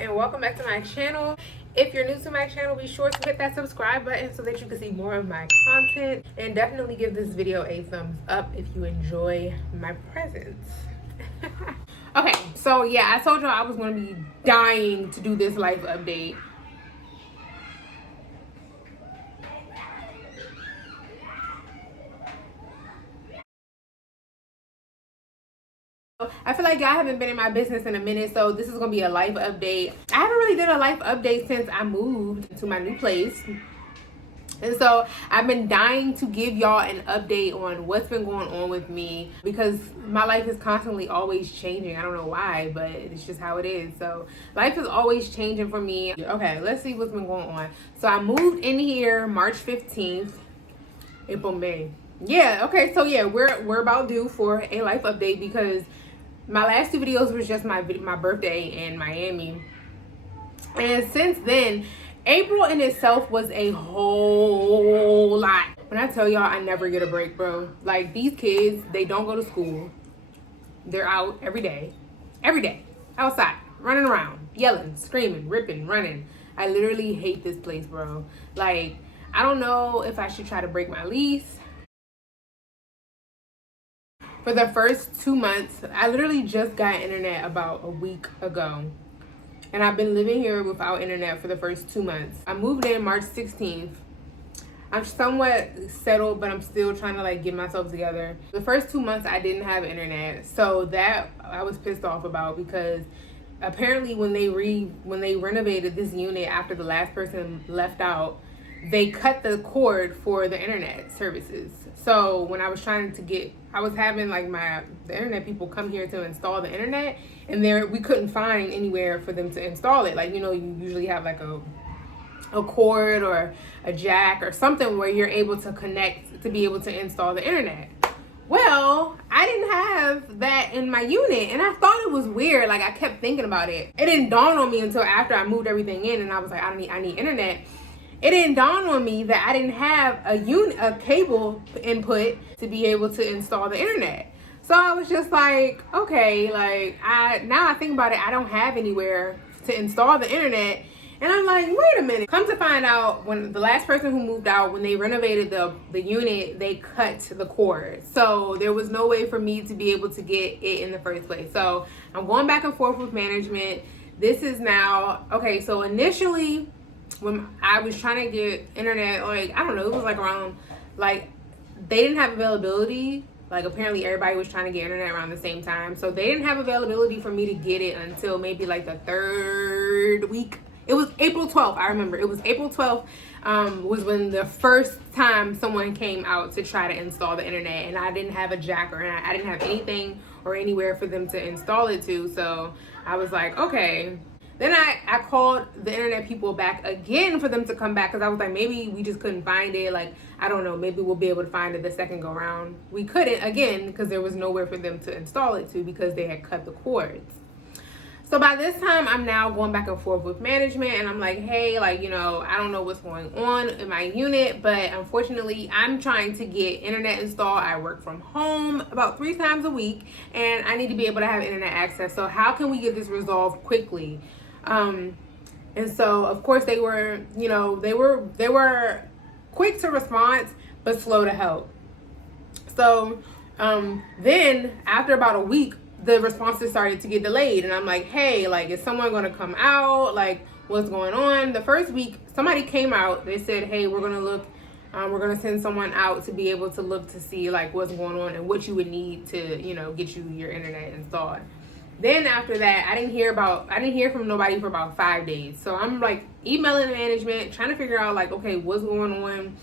and welcome back to my channel. If you're new to my channel, be sure to hit that subscribe button so that you can see more of my content, and definitely give this video a thumbs up if you enjoy my presence. Okay, so yeah, I told y'all I was going to be dying to do this life update. I feel like y'all haven't been in my business in a minute, so this is gonna be a life update. I haven't really did a life update since I moved to my new place, and so I've been dying to give y'all an update on what's been going on with me, because my life is constantly always changing. I don't know why, but it's just how it is. So life is always changing for me. Okay, let's see what's been going on. So I moved in here March 15th, April, May. Yeah, okay, so yeah, we're about due for a life update, because my last two videos was just my birthday in Miami. And since then, April in itself was a whole lot. When I tell y'all, I never get a break, bro. Like, these kids, they don't go to school. They're out every day, outside, running around, yelling, screaming, ripping, running. I literally hate this place, bro. Like, I don't know if I should try to break my lease. For the first 2 months, I literally just got internet about a week ago. And I've been living here without internet for the first 2 months. I moved in March 16th. I'm somewhat settled, but I'm still trying to like get myself together. The first 2 months I didn't have internet. So that I was pissed off about, because apparently when they renovated this unit after the last person left out, they cut the cord for the internet services. So when I was trying to I was having like the internet people come here to install the internet, and we couldn't find anywhere for them to install it. Like, you know, you usually have like a cord or a jack or something where you're able to connect to be able to install the internet. Well, I didn't have that in my unit, and I thought it was weird. Like, I kept thinking about it. It didn't dawn on me until after I moved everything in, and I was like, I need internet. It didn't dawn on me that I didn't have a cable input to be able to install the internet. So I was just like, okay, like now I think about it, I don't have anywhere to install the internet. And I'm like, wait a minute. Come to find out, when the last person who moved out, when they renovated the unit, they cut the cord. So there was no way for me to be able to get it in the first place. So I'm going back and forth with management. This is now, okay, so initially, when I was trying to get internet, like, I don't know, it was like around, like, they didn't have availability. Like, apparently everybody was trying to get internet around the same time. So they didn't have availability for me to get it until maybe like the third week. It was April 12th. I remember it was April 12th was when the first time someone came out to try to install the internet, and I didn't have a jack, or I didn't have anything or anywhere for them to install it to. So I was like, okay. Then I called the internet people back again for them to come back, because I was like, maybe we just couldn't find it. Like, I don't know, maybe we'll be able to find it the second go round. We couldn't, again, because there was nowhere for them to install it to, because they had cut the cords. So by this time, I'm now going back and forth with management, and I'm like, hey, like, you know, I don't know what's going on in my unit, but unfortunately, I'm trying to get internet installed. I work from home about 3 times a week, and I need to be able to have internet access. So how can we get this resolved quickly? And so of course they were, you know, they were quick to respond, but slow to help. So then after about a week, the responses started to get delayed, and I'm like, hey, like, is someone going to come out? Like, what's going on? The first week, somebody came out. They said, hey, we're going to look, we're going to send someone out to be able to look to see like what's going on and what you would need to, you know, get you your internet installed. Then after that, I didn't hear from nobody for about 5 days. So I'm like emailing management, trying to figure out like, okay, what's going on?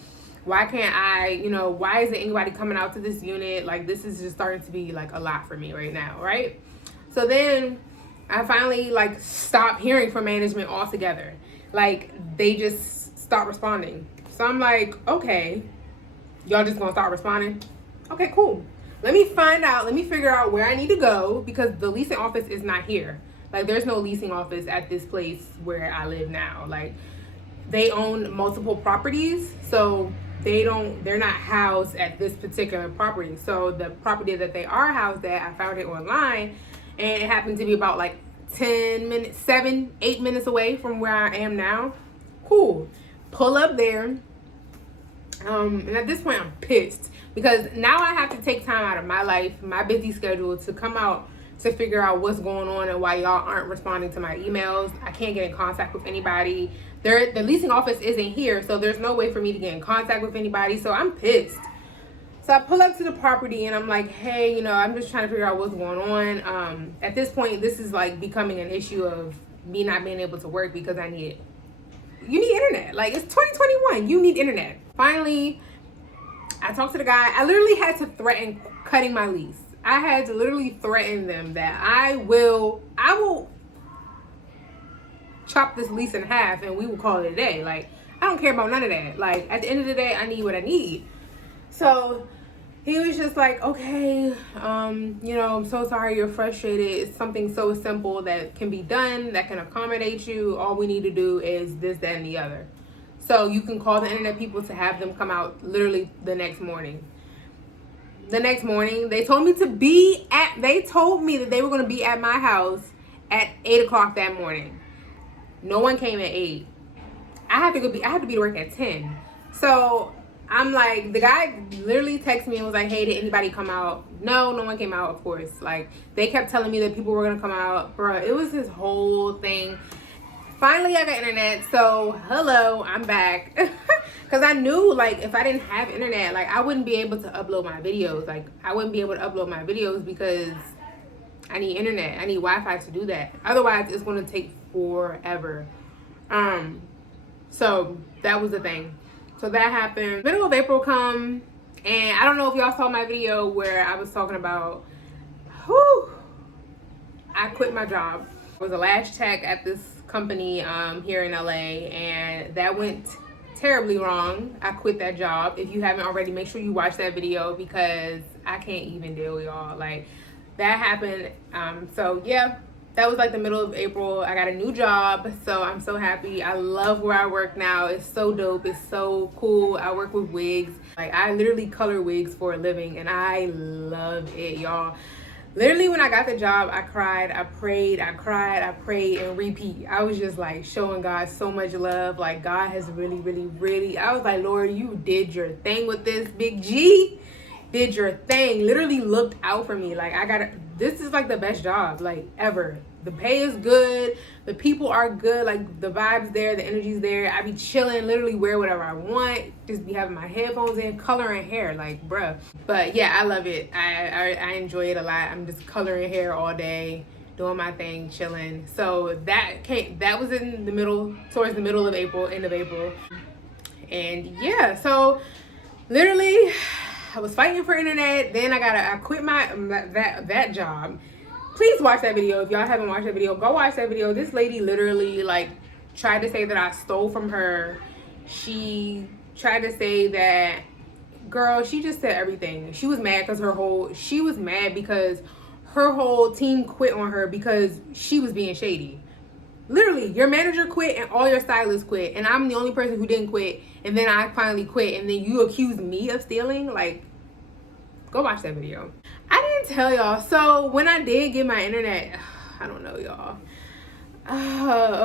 Why can't I, you know, why isn't anybody coming out to this unit? Like, this is just starting to be like a lot for me right now, right? So then I finally like stopped hearing from management altogether. Like, they just stopped responding. So I'm like, okay, y'all just gonna start responding? Okay, cool. Let me figure out where I need to go, because the leasing office is not here. Like, there's no leasing office at this place where I live now. Like, they own multiple properties, so they're not housed at this particular property. So the property that they are housed at, I found it online, and it happened to be about like 10 minutes, 7, 8 minutes away from where I am now. Cool. Pull up there. And at this point, I'm pissed because now I have to take time out of my life, my busy schedule, to come out to figure out what's going on and why y'all aren't responding to my emails. I can't get in contact with anybody. The leasing office isn't here, so there's no way for me to get in contact with anybody. So I'm pissed. So I pull up to the property and I'm like, hey, you know, I'm just trying to figure out what's going on. At this point, this is like becoming an issue of me not being able to work because you need internet. Like, it's 2021, you need internet. Finally, I talked to the guy. I literally had to threaten cutting my lease. I had to literally threaten them that I will chop this lease in half and we will call it a day. Like, I don't care about none of that. Like, at the end of the day, I need what I need. So he was just like, okay, you know, I'm so sorry you're frustrated. It's something so simple that can be done, that can accommodate you. All we need to do is this, that, and the other. So you can call the internet people to have them come out literally the next morning. The next morning, they told me that they were going to be at my house at 8 o'clock that morning. No one came at 8. I had to be to work at 10. So I'm like, the guy literally texted me and was like, hey, did anybody come out? No one came out, of course. Like, they kept telling me that people were going to come out. Bruh, it was this whole thing. Finally, I got internet, so hello, I'm back. Because I knew, like, if I didn't have internet, like, I wouldn't be able to upload my videos. Like, I wouldn't be able to upload my videos because I need internet. I need Wi-Fi to do that. Otherwise, it's going to take forever. So that was the thing. So that happened. Middle of April come, and I don't know if y'all saw my video where I was talking about, I quit my job. It was the last check at this company here in LA, and that went terribly wrong. I quit that job. If you haven't already, make sure you watch that video because I can't even deal with y'all. Like, that happened. So yeah, that was like the middle of April. I got a new job, so I'm so happy. I love where I work now. It's so dope. It's so cool. I work with wigs. Like, I literally color wigs for a living, and I love it, y'all. Literally, when I got the job, I cried, I prayed, I cried, I prayed, and repeat. I was just like showing God so much love. Like, God has really, I was like, Lord, you did your thing with this. Big G did your thing. Literally looked out for me. Like, this is like the best job, like, ever. The pay is good. The people are good. Like, the vibe's there. The energy's there. I be chilling, literally wear whatever I want. Just be having my headphones in, coloring hair. Like, bruh. But yeah, I love it. I enjoy it a lot. I'm just coloring hair all day, doing my thing, chilling. So that was in the middle, towards the middle of April, end of April. And yeah, so literally I was fighting for internet. Then I quit that job. Please watch that video. If y'all haven't watched that video, go watch that video. This lady literally, like, tried to say that I stole from her. She tried to say that, girl, she just said everything. She was mad because her whole team quit on her because she was being shady. Literally, your manager quit and all your stylists quit, and I'm the only person who didn't quit, and then I finally quit, and then you accuse me of stealing? Like, go watch that video. I didn't tell y'all. So when I did get my internet, I don't know, y'all.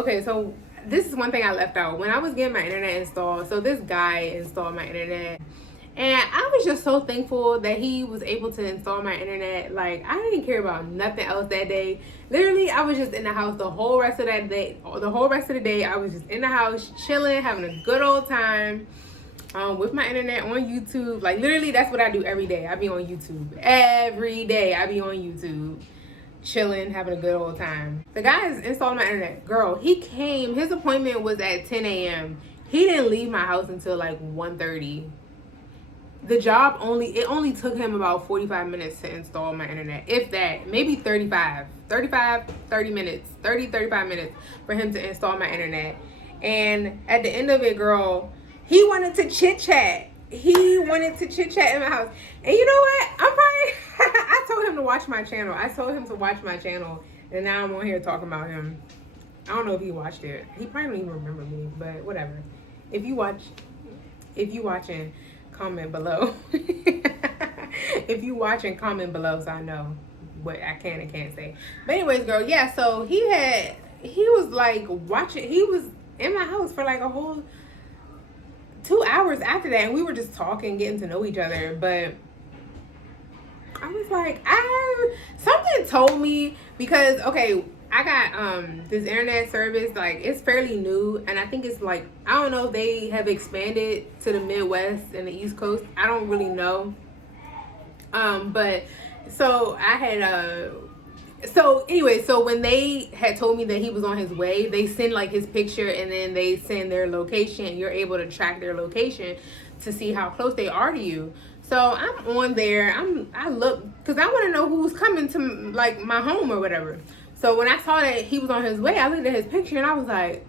Okay, so this is one thing I left out. When I was getting my internet installed, so this guy installed my internet, and I was just so thankful that he was able to install my internet. Like, I didn't care about nothing else that day. Literally, I was just in the house the whole rest of that day. The whole rest of the day, I was just in the house, chilling, having a good old time. With my internet on YouTube. Like, literally, that's what I do every day. I be on YouTube. Every day, I be on YouTube. Chilling, having a good old time. The guy is installing my internet. Girl, he came. His appointment was at 10 a.m. He didn't leave my house until like 1:30. The job only took him about 45 minutes to install my internet. If that. Maybe 30 minutes. 35 minutes for him to install my internet. And at the end of it, girl, he wanted to chit chat. He wanted to chit chat in my house. And you know what? I told him to watch my channel. And now I'm on here talking about him. I don't know if he watched it. He probably don't even remember me, but whatever. If you watching, comment below. If you watching, comment below so I know. what I can and can't say. But anyways, girl, yeah, so he was like watching, he was in my house for like a whole 2 hours after that, and we were just talking, getting to know each other. But I was like, something told me, because okay, I got this internet service, like it's fairly new, and I think it's like, I don't know if they have expanded to the Midwest and the East Coast. I don't really know. But so I had so anyway, so when they had told me that he was on his way, they send like his picture, and then they send their location. You're able to track their location to see how close they are to you. So I'm on there. I look, because I want to know who's coming to like my home or whatever. So when I saw that he was on his way, I looked at his picture and I was like,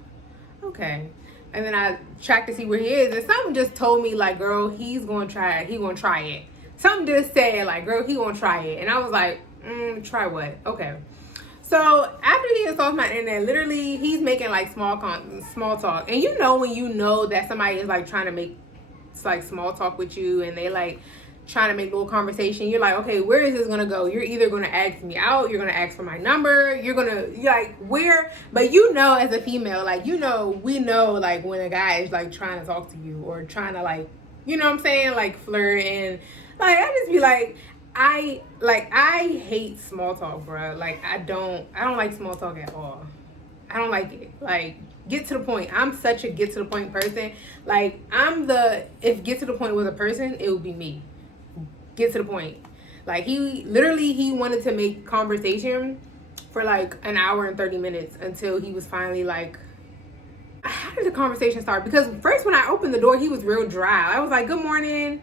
okay. And then I tracked to see where he is, and something just told me like, girl, he's gonna try it. He gonna try it. Something just said like, girl, he gonna try it. And I was like, try what? Okay. So after he installs my internet, literally he's making like small talk. And you know when you know that somebody is like trying to make like small talk with you, and they like trying to make a little conversation, you're like, okay, where is this gonna go? You're either gonna ask me out, you're gonna ask for my number, you're like, where? But you know, as a female, like, you know, we know like when a guy is like trying to talk to you or trying to like, you know what I'm saying, like flirt. And like I just be like, I hate small talk, bro. Like I don't like small talk at all. I don't like it. Like, get to the point. I'm such a get to the point person. Like if get to the point was a person, it would be me. Get to the point. Like he wanted to make conversation for like an hour and 30 minutes until he was finally like, how did the conversation start? Because first when I opened the door, he was real dry. I was like, good morning.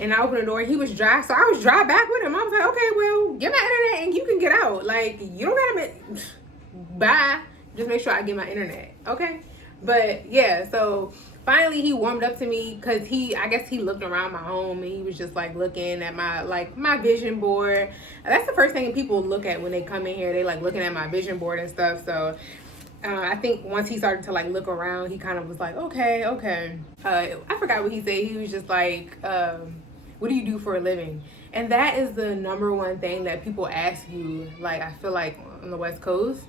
And I opened the door and he was dry. So I was dry back with him. I was like, okay, well, get my internet and you can get out. Like, you don't gotta bye. Just make sure I get my internet. Okay? But yeah, so finally he warmed up to me, because I guess he looked around my home and he was just like looking at my vision board. That's the first thing people look at when they come in here. They like looking at my vision board and stuff. So I think once he started to like look around, he kind of was like, okay. I forgot what he said. He was just like, what do you do for a living? And that is the number one thing that people ask you, like, I feel like on the West Coast.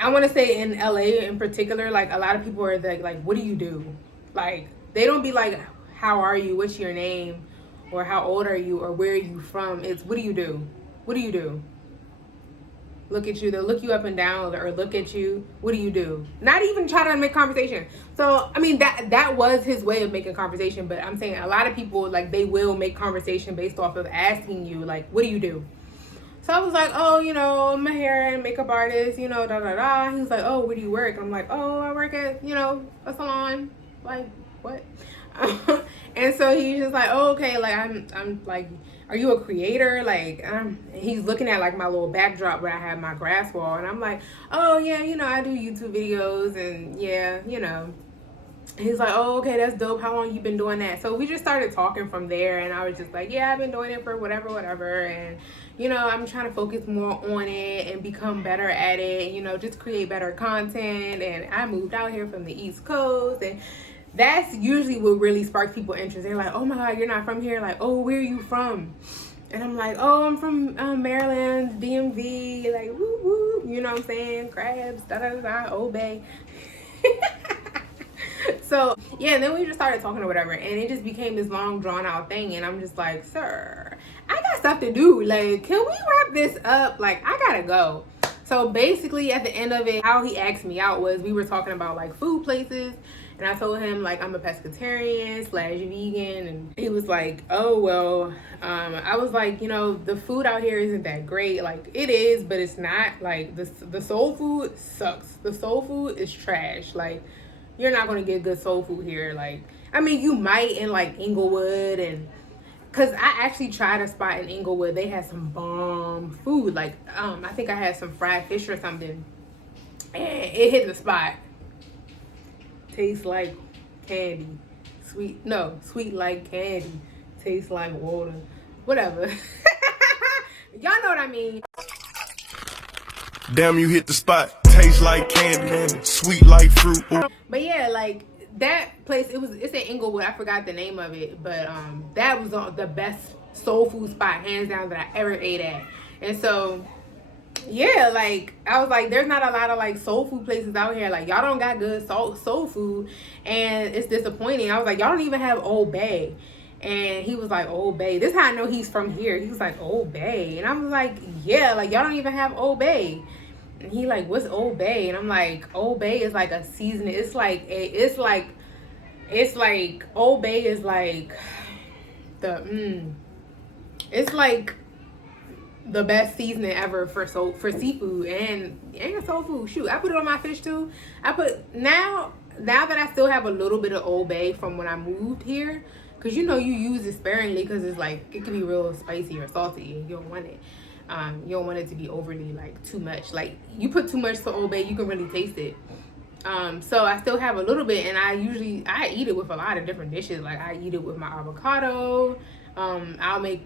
I want to say in LA in particular, like a lot of people are like, what do you do? Like, they don't be like, how are you? What's your name? Or how old are you? Or where are you from? It's, what do you do? What do you do? Look at you. They'll look you up and down or look at you. What do you do? Not even try to make conversation. So, I mean, that was his way of making conversation. But I'm saying a lot of people, like, they will make conversation based off of asking you, like, what do you do? So I was like, oh, you know, I'm a hair and makeup artist, you know, da da da. He was like, oh, where do you work? And I'm like, oh, I work at, you know, a salon. Like, what? And so he's just like, oh, okay, like, I'm like, are you a creator? Like, he's looking at like my little backdrop where I have my grass wall, and I'm like, oh yeah, you know, I do YouTube videos, and yeah, you know. He's like, oh, okay, that's dope. How long you been doing that? So we just started talking from there, and I was just like, yeah, I've been doing it for whatever, and you know, I'm trying to focus more on it and become better at it, you know, just create better content. And I moved out here from the East Coast, and that's usually what really sparks people interest. They're like, oh my God, you're not from here? Like, oh, where are you from? And I'm like, oh, I'm from Maryland, DMV, like, woo woo, you know what I'm saying? Crabs, da da da, Old Bay. So yeah, and then we just started talking or whatever, and it just became this long drawn out thing. And I'm just like, sir, I got stuff to do. Like, can we wrap this up? Like, I gotta go. So basically at the end of it, how he asked me out was, we were talking about like food places, and I told him like I'm a pescatarian / vegan, and he was like, oh well, I was like, you know, the food out here isn't that great. Like, it is, but it's not. Like, the soul food sucks. The soul food is trash. Like, you're not gonna get good soul food here. Like, I mean, you might in like Inglewood, and cause I actually tried a spot in Inglewood. They had some bomb food. Like, I think I had some fried fish or something, and it hit the spot. Tastes like candy. Sweet like candy. Tastes like water. Whatever. Y'all know what I mean. Damn, you hit the spot. Tastes like candy. Sweet like fruit. But yeah, like that place, it's in Inglewood. I forgot the name of it, but that was the best soul food spot hands down that I ever ate at. And so yeah, like I was like, there's not a lot of like soul food places out here. Like y'all don't got good soul food, and it's disappointing. I was like, y'all don't even have Old Bay. And he was like, Old Bay. This is how I know he's from here. He was like, Old Bay. And I was like, yeah, like y'all don't even have Old Bay. And he like, what's Old Bay? And I'm like, Old Bay is like a seasoning. It's like Old Bay is like it's like the best seasoning ever for seafood and soul food. Shoot, I put it on my fish too. I put now that I still have a little bit of Old Bay from when I moved here, because you know you use it sparingly because it's like it can be real spicy or salty and you don't want it. You don't want it to be overly like too much. Like you put too much to Old Bay, you can really taste it. So I still have a little bit, and I eat it with a lot of different dishes. Like I eat it with my avocado. I'll make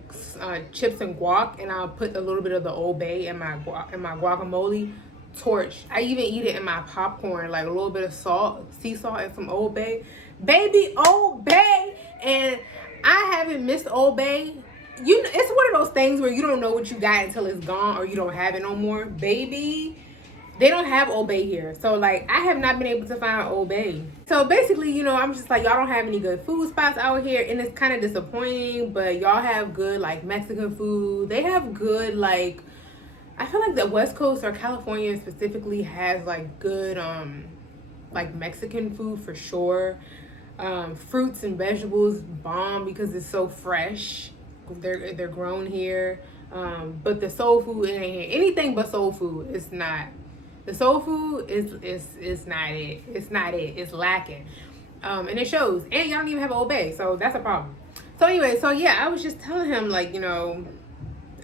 chips and guac, and I'll put a little bit of the Old Bay in my guacamole. Torch. I even eat it in my popcorn, like a little bit of salt, sea salt, and some Old Bay. Baby, Old Bay! And I haven't missed Old Bay. You know, it's one of those things where you don't know what you got until it's gone or you don't have it no more. Baby, they don't have Old Bay here. So, like, I have not been able to find Old Bay. So, basically, you know, I'm just like, y'all don't have any good food spots out here. And it's kind of disappointing. But y'all have good, like, Mexican food. They have good, like, I feel like the West Coast or California specifically has, like, good, like, Mexican food for sure. Fruits and vegetables, bomb because it's so fresh. They're grown here. But the soul food, it ain't here. Anything but soul food, it's not. The soul food is not it. It's not it. It's lacking. And it shows. And y'all don't even have Old Bay, so that's a problem. So anyway, so yeah, I was just telling him, like, you know,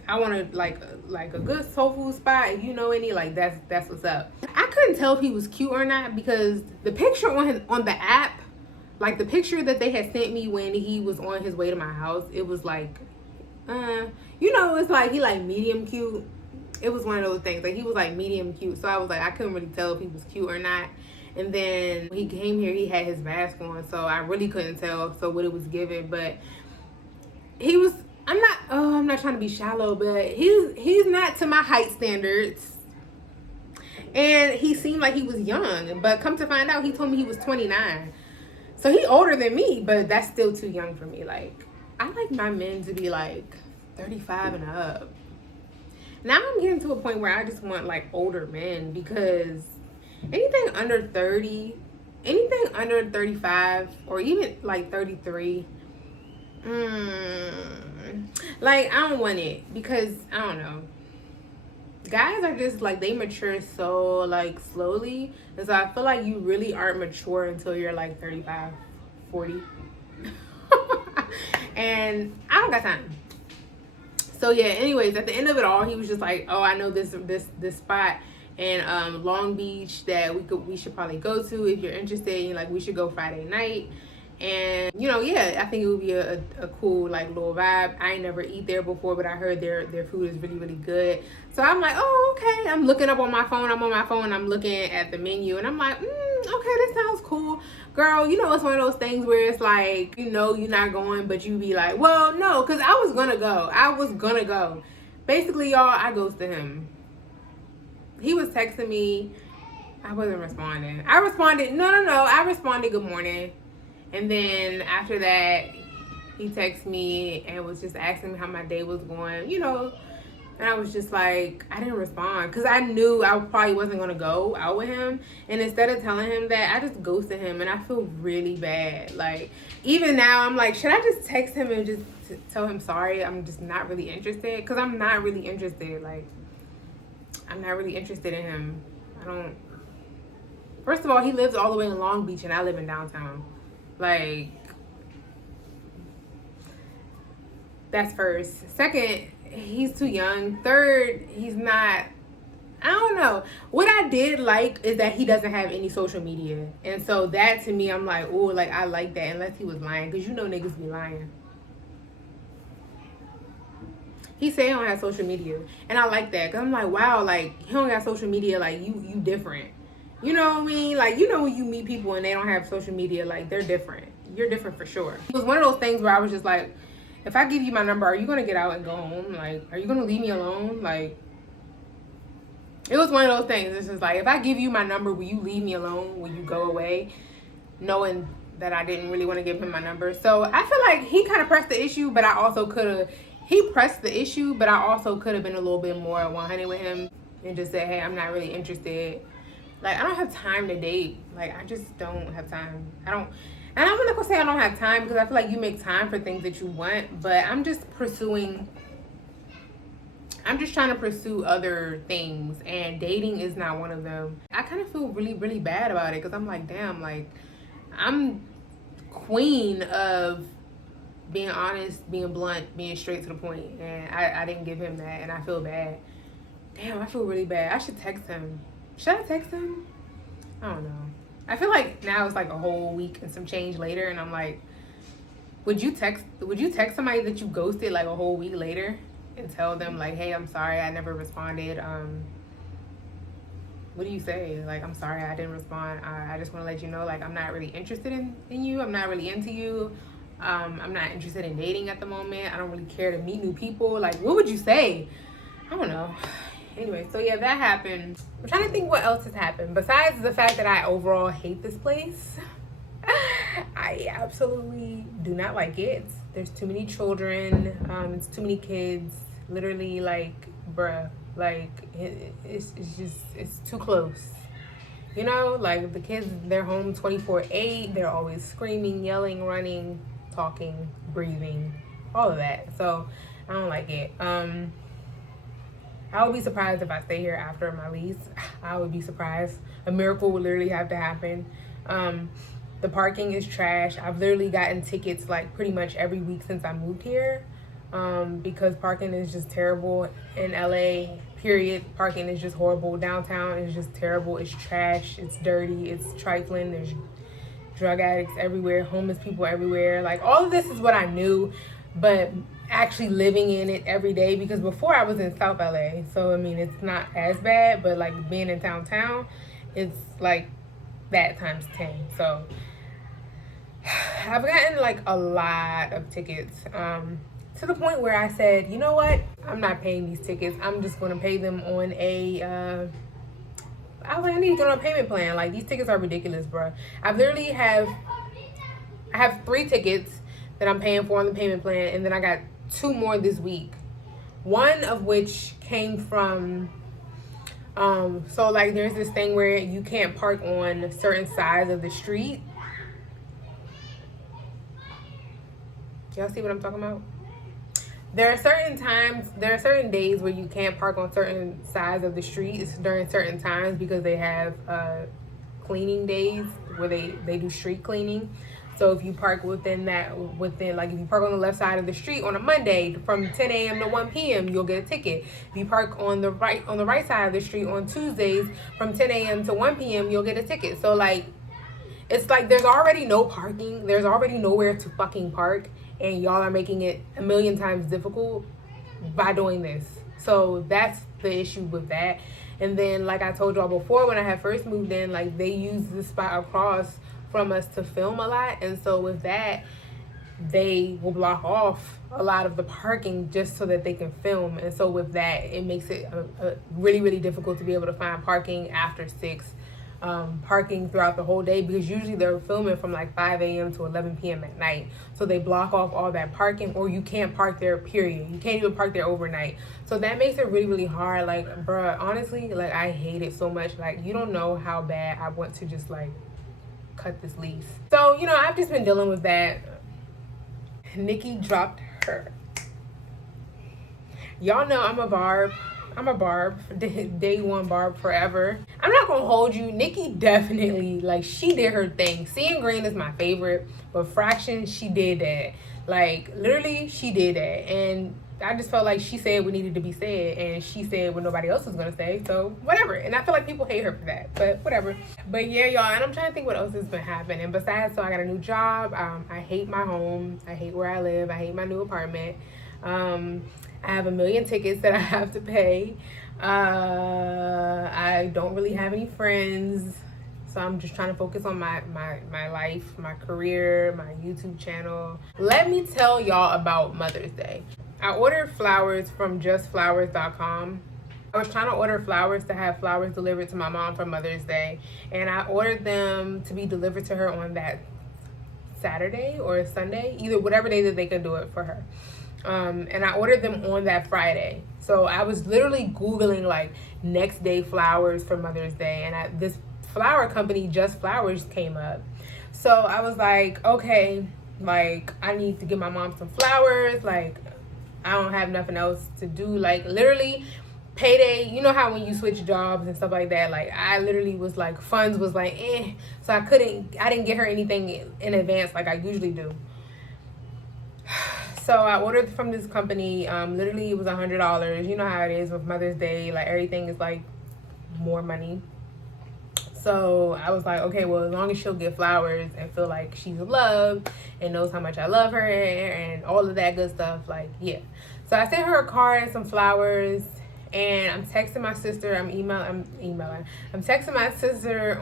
I wanted like a good soul food spot. If you know any, like that's what's up. I couldn't tell if he was cute or not because the picture on the app, like the picture that they had sent me when he was on his way to my house, it was like, you know, it's like he like medium cute. It was one of those things. Like he was like medium cute. So I was like, I couldn't really tell if he was cute or not. And then when he came here, he had his mask on, so I really couldn't tell what it was giving. But he was. I'm not trying to be shallow, but he's not to my height standards. And he seemed like he was young, but come to find out, he told me he was 29. So he older than me, but that's still too young for me. Like, I like my men to be like 35 and up. Now I'm getting to a point where I just want like older men, because anything under 30, anything under 35 or even like 33, like I don't want it, because I don't know. Guys are just like, they mature so like slowly, and so I feel like you really aren't mature until you're like 35, 40. And I don't got time. So yeah, anyways, at the end of it all, he was just like, oh, I know this spot in Long Beach that we should probably go to if you're interested. Like, we should go Friday night. And you know, yeah, I think it would be a cool like little vibe. I ain't never eat there before, but I heard their food is really, really good. So I'm like, oh, okay. I'm looking up on my phone. I'm on my phone. I'm looking at the menu, and I'm like, okay, this sounds cool. Girl, you know, it's one of those things where it's like, you know, you're not going, but you be like, well, no, because I was gonna go. Basically, y'all, I ghosted him. He was texting me. I wasn't responding. I responded, no. I responded, good morning. And then after that, he texted me and was just asking me how my day was going, you know. And I was just like, I didn't respond because I knew I probably wasn't going to go out with him. And instead of telling him that, I just ghosted him. And I feel really bad. Like, even now, I'm like, should I just text him and just tell him sorry? I'm just not really interested. Because I'm not really interested. Like, I'm not really interested in him. First of all, he lives all the way in Long Beach and I live in downtown. Like, that's first. Second, he's too young. Third, he's not, I don't know. What I did like is that he doesn't have any social media. And so that to me, I'm like, oh, like I like that, unless he was lying. Because you know niggas be lying. He said he don't have social media. And I like that. Because I'm like, wow, like, he don't got social media. Like, you different. You know what I mean? Like, you know when you meet people and they don't have social media, like, they're different. You're different for sure. It was one of those things where I was just like, if I give you my number, are you gonna get out and go home? Like, are you gonna leave me alone? Like, it was one of those things. It's just like, if I give you my number, will you leave me alone? Will you go away? Knowing that I didn't really want to give him my number. So I feel like he kind of pressed the issue, but I also could have, he pressed the issue, but I also could have been a little bit more 100 with him and just said, hey, I'm not really interested. Like, I don't have time to date. Like, I just don't have time. And I'm not gonna say I don't have time, because I feel like you make time for things that you want, but I'm just trying to pursue other things, and dating is not one of them. I kind of feel really, really bad about it, because I'm like, damn, like, I'm queen of being honest, being blunt, being straight to the point, and I didn't give him that, and I feel bad. Damn, I feel really bad. I should text him. Should I text him? I don't know. I feel like now it's like a whole week and some change later, and I'm like, would you text somebody that you ghosted like a whole week later and tell them like, hey, I'm sorry, I never responded. What do you say? Like, I'm sorry, I didn't respond. I just want to let you know, like, I'm not really interested in you. I'm not really into you. I'm not interested in dating at the moment. I don't really care to meet new people. Like, what would you say? I don't know. Anyway, so yeah, that happened. I'm trying to think what else has happened besides the fact that I overall hate this place. I absolutely do not like it. There's too many children. It's too many kids. Literally, like, bruh. Like, it's too close. You know, like, the kids, they're home 24/8. They're always screaming, yelling, running, talking, breathing, all of that. So I don't like it. I would be surprised if I stay here after my lease. I would be surprised. A miracle would literally have to happen. The parking is trash. I've literally gotten tickets like pretty much every week since I moved here, because parking is just terrible in LA, period. Parking is just horrible. Downtown is just terrible. It's trash. It's dirty. It's trifling. There's drug addicts everywhere, homeless people everywhere. Like, all of this is what I knew, but actually living in it every day, because before I was in South LA, so I mean, it's not as bad, but like being in downtown, it's like that times 10. So I've gotten like a lot of tickets, to the point where I said, you know what, I'm not paying these tickets. I'm just going to pay them on a I was like, I need to get on a payment plan. Like, these tickets are ridiculous, bro. I have 3 tickets that I'm paying for on the payment plan, and then I got 2 more this week. One of which came from, so like, there's this thing where you can't park on certain sides of the street. Y'all see what I'm talking about? There are certain days where you can't park on certain sides of the streets during certain times, because they have cleaning days where they do street cleaning. So if you park like, if you park on the left side of the street on a Monday from 10 a.m. to 1 p.m., you'll get a ticket. If you park on the right side of the street on Tuesdays from 10 a.m. to 1 p.m., you'll get a ticket. So like, it's like there's already no parking. There's already nowhere to fucking park, and y'all are making it a million times difficult by doing this. So that's the issue with that. And then, like I told y'all before, when I had first moved in, like, they used the spot across from us to film a lot, and so with that, they will block off a lot of the parking just so that they can film. And so with that, it makes it really, really difficult to be able to find parking after 6, parking throughout the whole day, because usually they're filming from like 5 a.m. to 11 p.m. at night. So they block off all that parking, or you can't park there, period. You can't even park there overnight. So that makes it really, really hard. Like, bruh, honestly, like, I hate it so much. Like, you don't know how bad I want to just like cut this lease. So, you know, I've just been dealing with that. Nikki dropped her. Y'all know I'm a barb. Day one barb forever. I'm not gonna hold you. Nikki definitely, like, she did her thing. Seeing Green is my favorite, but Fraction, she did that. Like, literally, she did that. And I just felt like she said what needed to be said, and she said what nobody else was gonna say, so whatever. And I feel like people hate her for that, but whatever. But yeah, y'all, and I'm trying to think what else has been happening. Besides, so I got a new job. I hate my home. I hate where I live. I hate my new apartment. I have a million tickets that I have to pay. I don't really have any friends, so So I'm just trying to focus on my life, my career, my YouTube channel. Let me tell y'all about Mother's Day. I ordered flowers from justflowers.com. I was trying to order flowers to have flowers delivered to my mom for Mother's Day, and I ordered them to be delivered to her on that Saturday or Sunday, either whatever day that they could do it for her. And I ordered them on that Friday. So I was literally Googling like next day flowers for Mother's Day, and this flower company, Just Flowers, came up. So I was like, okay, like I need to give my mom some flowers. Like I don't have nothing else to do. Like literally payday, you know how when you switch jobs and stuff like that, like I literally was like, funds was like so I didn't get her anything in advance like I usually do. So I ordered from this company. Literally it was $100. You know how it is with Mother's Day, like everything is like more money. So I was like, okay, well, as long as she'll get flowers and feel like she's loved and knows how much I love her and all of that good stuff, like, yeah. So I sent her a card and some flowers, and I'm texting my sister. I'm texting my sister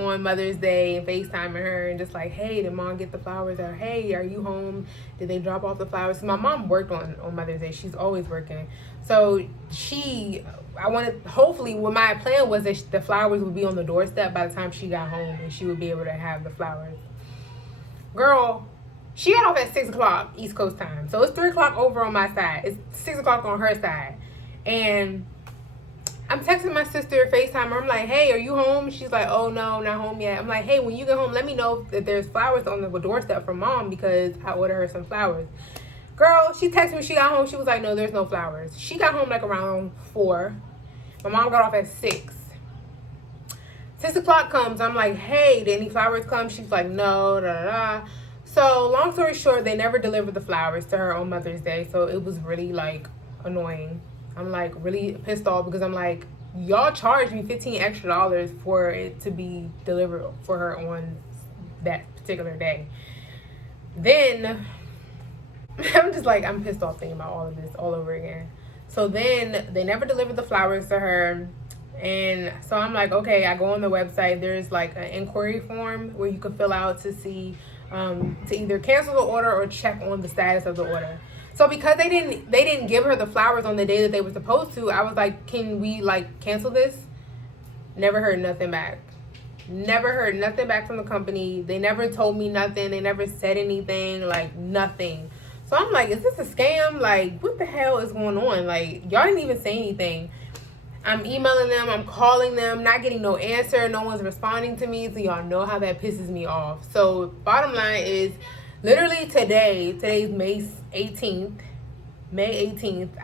on Mother's Day and FaceTiming her and just like, hey, did mom get the flowers? Or hey, are you home? Did they drop off the flowers? So my mom worked on Mother's Day. She's always working. So hopefully what my plan was that the flowers would be on the doorstep by the time she got home and she would be able to have the flowers. Girl, she got off at 6 o'clock East Coast time. So it's 3 o'clock over on my side. It's 6 o'clock on her side. And I'm texting my sister, FaceTime her. I'm like, hey, are you home? She's like, oh, no, not home yet. I'm like, hey, when you get home, let me know that there's flowers on the doorstep from mom because I ordered her some flowers. Girl, she texted me. She got home. She was like, no, there's no flowers. She got home like around 4. My mom got off at 6. 6 o'clock comes. I'm like, hey, did any flowers come? She's like, no, da, da, da. So long story short, they never delivered the flowers to her on Mother's Day. So it was really like annoying. I'm like really pissed off because I'm like, y'all charged me $15 extra for it to be delivered for her on that particular day. Then I'm just like, I'm pissed off thinking about all of this all over again. So then they never delivered the flowers to her. And so I'm like, okay, I go on the website. There's like an inquiry form where you can fill out to see, to either cancel the order or check on the status of the order. So because they didn't give her the flowers on the day that they were supposed to, I was like, can we like cancel this? Never heard nothing back. Never heard nothing back from the company. They never told me nothing. They never said anything, like nothing. So I'm like, is this a scam? Like, what the hell is going on? Like, y'all didn't even say anything. I'm emailing them. I'm calling them. Not getting no answer. No one's responding to me. So y'all know how that pisses me off. So bottom line is, literally today's May 18th,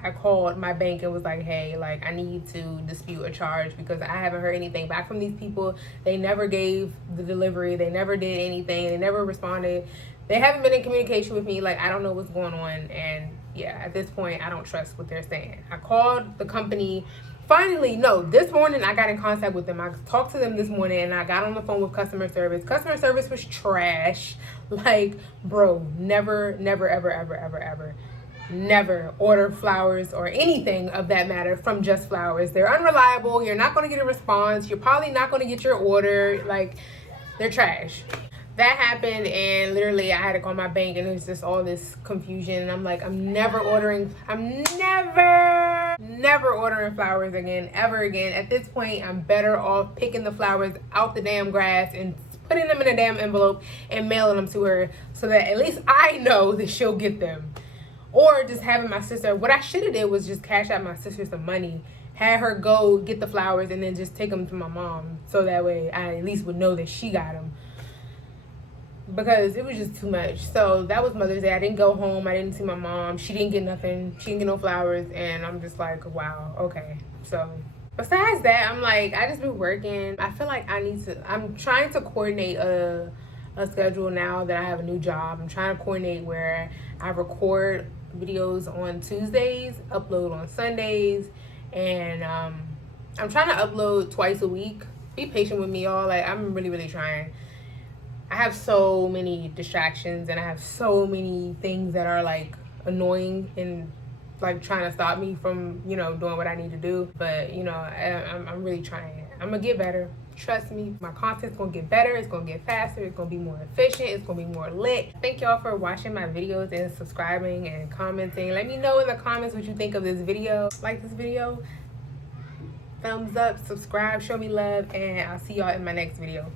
I called my bank and was like, hey, like I need to dispute a charge because I haven't heard anything back from these people. They never gave the delivery. They never did anything. They never responded. They haven't been in communication with me. Like, I don't know what's going on. And yeah, at this point, I don't trust what they're saying. I called the company. Finally, no, this morning I got in contact with them. I talked to them this morning and I got on the phone with customer service. Customer service was trash. Like, bro, never, ever order flowers or anything of that matter from Just Flowers. They're unreliable. You're not going to get a response. You're probably not going to get your order. Like, they're trash. That happened, and literally I had to call my bank, and it was just all this confusion. And I'm like, I'm never ordering flowers again, ever again. At this point, I'm better off picking the flowers out the damn grass and putting them in a damn envelope and mailing them to her so that at least I know that she'll get them. Or just having my sister, what I should have did was just cash out my sister some money, had her go get the flowers, and then just take them to my mom. So that way I at least would know that she got them. Because it was just too much. So that was Mother's Day. I didn't go home. I didn't see my mom. She didn't get nothing. She didn't get no flowers. And I'm just like, wow, okay. So besides that, I'm like, I just been working. I feel like I'm trying to coordinate a schedule now that I have a new job. I'm trying to coordinate where I record videos on Tuesdays, upload on Sundays, and I'm trying to upload twice a week. Be patient with me, y'all. Like, I'm really trying. I have so many distractions and I have so many things that are like annoying and like trying to stop me from, you know, doing what I need to do. But, you know, I'm really trying. I'm gonna get better. Trust me, my content's gonna get better, it's gonna get faster, it's gonna be more efficient, it's gonna be more lit. Thank y'all for watching my videos and subscribing and commenting. Let me know in the comments what you think of this video. Like this video, thumbs up, subscribe, show me love, and I'll see y'all in my next video.